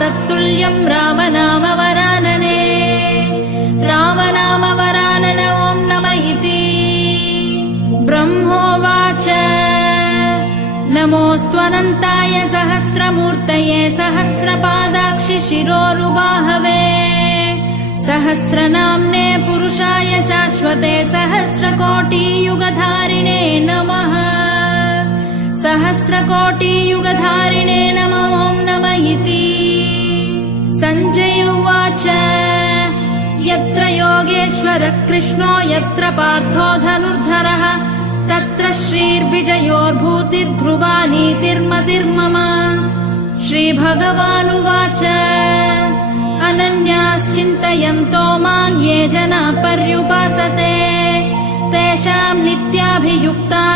तत्तुल्यं रामनामवरानने रामनामवरानन ॐ नमः इति ब्रह्मोवाच नमोऽस्त्वनन्ताय सहस्रमूर्तये सहस्रपादाक्षि शिरोरुबाहवे सहस्रनाम्ने पुरुषाय शाश्वते सहस्रकोटियुगधारिणे नमः सहस्रकोटियुगधारिणे नमः ॐ नमः इति सञ्जय उवाच यत्र योगेश्वरः कृष्णो यत्र पार्थो धनुर्धरः तत्र श्रीर्विजयोर्भूतिर्ध्रुवा नीतिर्मतिर्मम श्रीभगवानुवाच अनन्याश्चिन्तयन्तो मां ये जना पर्युपासते तेषां नित्याभियुक्तानां